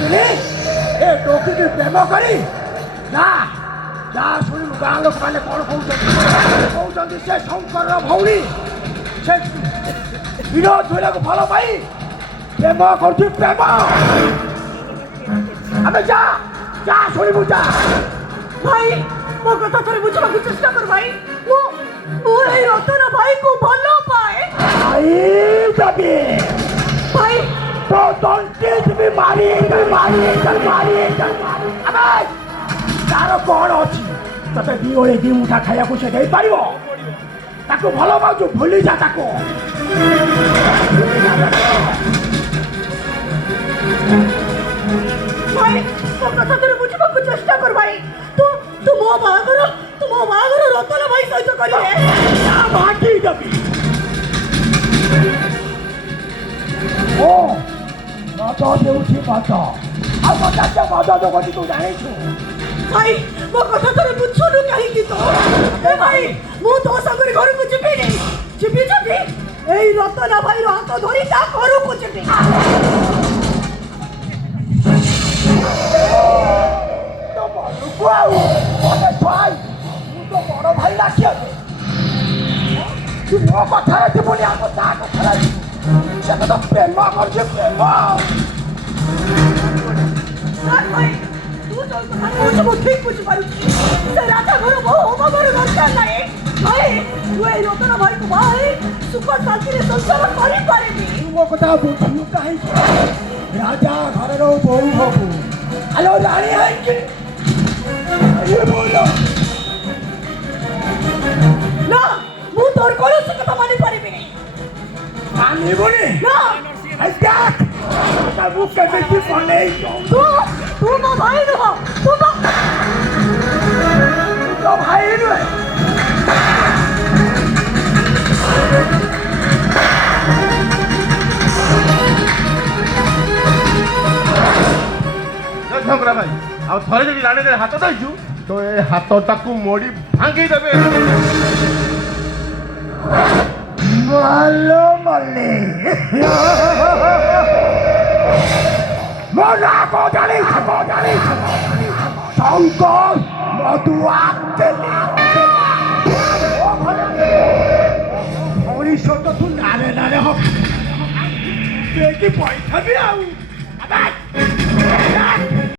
କଲି ଏ ଟୋକିକି ପ୍ରେମ କରି ନା ନା ଶୁଣିବୁ ଗାଁ ଲୋକମାନେ କ'ଣ କହୁଛନ୍ତି ସେ ଶଙ୍କରର ଭଉଣୀ ସେ ହିର ଧୋଇବାକୁ ଭଲ ପାଇ ପ୍ରେମ କରୁଛି ପ୍ରେମ ଆମେ ଯା ଯା ଶୁଣିବୁ ଯା ଭାଇ ମୋ କଥା ଥରେ ବୁଝିବାକୁ ଚେଷ୍ଟା କର ଭାଇ ମୁଁ ଏଇ ରତନ ଭାଇକୁ ଭଲ ପାଏ ଭାଇ ଦେବି ଭାଇ तो दंती भी मारी अबे तार कौन अच्छी तते दी ओले दी मुठा खाया को से दे पारिबो ताको भलो बाजू भूली जा ताको भाई तो कथा तेरे बुझिबाकू चेष्टा कर भाई तू मो बागर रतन भाई सहित करिए ना बाकी दबी ओ मत देउछि मत आ मत जगती तू जानिछु भाई मो कथा तोरे बुझुनु काहे की तो ए भाई मु तो संगरे घर को चिपिनी चिपी एई रतन भाई रो हाथ धरी ता घर को चिपी तो बड़ू बुआऊ मते भाई तू तो बड़ भाई लागियो तू मो कथा रे बोली आ ता कथा रे से तो प्रेम करजे प्रेम भाई तू तो मुझे ठीक बुझ पारू से राजा घर वो हो घर रखता नहीं भाई तू ए रतन भाई को भाई सुख शांति रे संसार करि पारेबी तू मो कथा बुझियो काहे राजा घर रो बहु हबु हेलो रानी है कि ये बोलो ना मु तोर कोन से कथा मानि पारेबी नहीं मानी बोले ना ऐसा बाबू के बेटी पने तू मो भाई रो तू तो भाई रे झगड़ा भाई आ थरे जदि राणी दे हाथ दैछु तो ए हाथ ताकू मोड़ी भांगी देबे मालो मल्ले मोला को जाने शंकर मधुआ केले और तो तू नारे हो बेटी पैसा भी आऊ अबे